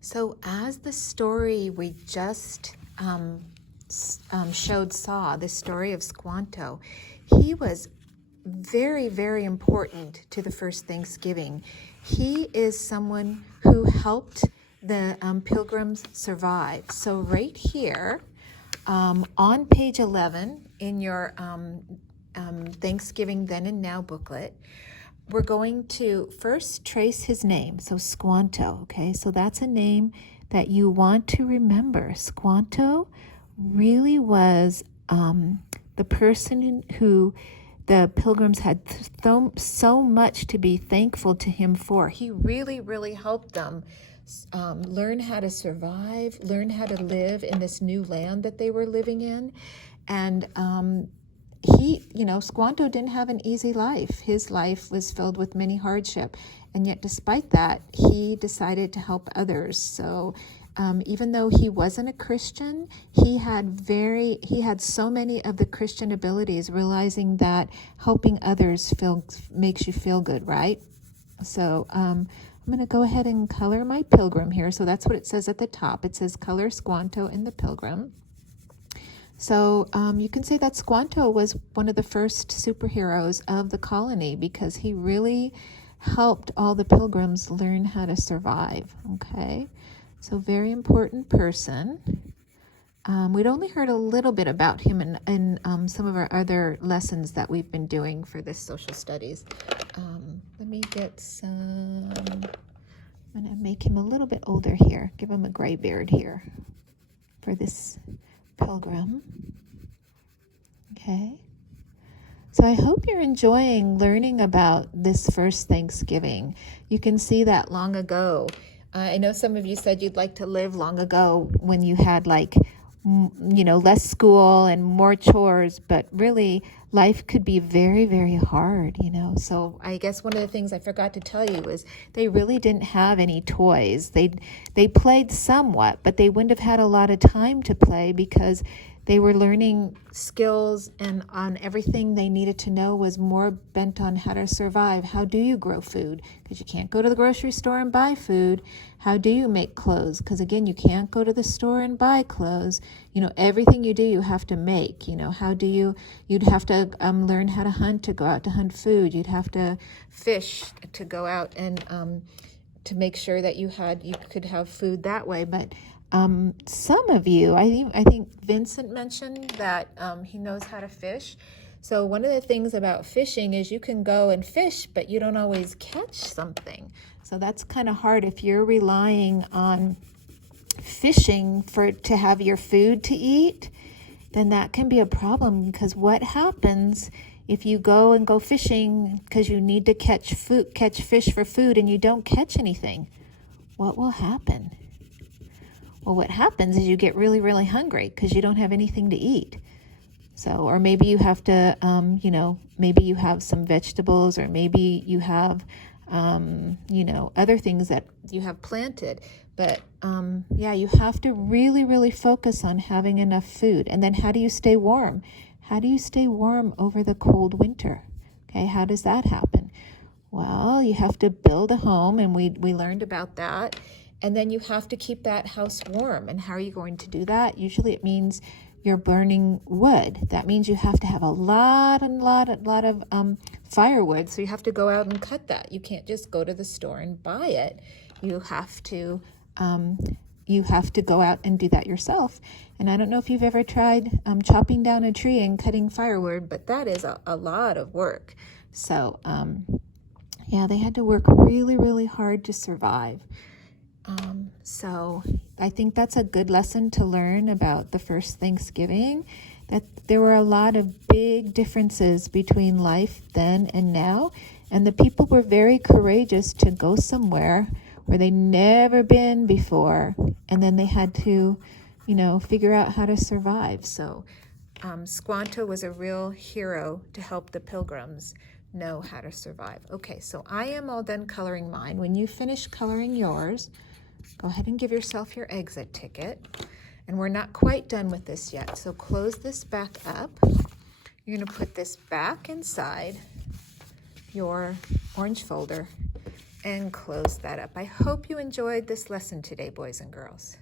So as the story we just saw, the story of Squanto, he was very, very important to the first Thanksgiving. He is someone who helped the Pilgrims survive. So right here on page 11 in your Thanksgiving Then and Now booklet, we're going to first trace his name. So Squanto, okay? So that's a name that you want to remember. Squanto really was the person who the Pilgrims had so much to be thankful to him for. He really, really helped them learn how to survive, learn how to live in this new land that they were living in. And Squanto didn't have an easy life. His life was filled with many hardship. And yet, despite that, he decided to help others. So even though he wasn't a Christian, he had so many of the Christian abilities, realizing that helping others makes you feel good, right? So I'm going to go ahead and color my pilgrim here. So that's what it says at the top. It says color Squanto in the pilgrim. So you can say that Squanto was one of the first superheroes of the colony because he really helped all the Pilgrims learn how to survive, okay? So very important person. We'd only heard a little bit about him in some of our other lessons that we've been doing for this social studies. Let me get some, I'm going to make him a little bit older here, give him a gray beard here for this pilgrim. Okay. So I hope you're enjoying learning about this first Thanksgiving. You can see that long ago. I know some of you said you'd like to live long ago when you had less school and more chores, but really life could be very, very hard, So I guess one of the things I forgot to tell you is they really didn't have any toys. They played somewhat, but they wouldn't have had a lot of time to play because they were learning skills, and on everything they needed to know was more bent on how to survive. How do you grow food? Because you can't go to the grocery store and buy food. How do you make clothes? Because again, you can't go to the store and buy clothes. Everything you do, you have to make. You'd have to learn how to hunt to go out to hunt food. You'd have to fish to go out and to make sure that you could have food that way. But some of you, I think Vincent mentioned that he knows how to fish. So one of the things about fishing is you can go and fish, but you don't always catch something. So that's kind of hard if you're relying on fishing to have your food to eat. Then that can be a problem, because what happens if you go fishing because you need to catch fish for food and you don't catch anything? What will happen? Well, what happens is you get really, really hungry because you don't have anything to eat. So, or maybe you have to, maybe you have some vegetables, or maybe you have, other things that you have planted. But you have to really, really focus on having enough food. And then how do you stay warm? How do you stay warm over the cold winter? Okay, how does that happen? Well, you have to build a home, and we learned about that. And then you have to keep that house warm. And how are you going to do that? Usually it means you're burning wood. That means you have to have a lot of firewood. So you have to go out and cut that. You can't just go to the store and buy it. You have to go out and do that yourself. And I don't know if you've ever tried chopping down a tree and cutting firewood, but that is a lot of work. So they had to work really, really hard to survive. So I think that's a good lesson to learn about the first Thanksgiving, that there were a lot of big differences between life then and now. And the people were very courageous to go somewhere where they'd never been before. And then they had to, figure out how to survive. So Squanto was a real hero to help the Pilgrims know how to survive. Okay, so I am all done coloring mine. When you finish coloring yours, go ahead and give yourself your exit ticket. And we're not quite done with this yet. So close this back up. You're going to put this back inside your orange folder. and close that up. I hope you enjoyed this lesson today, boys and girls.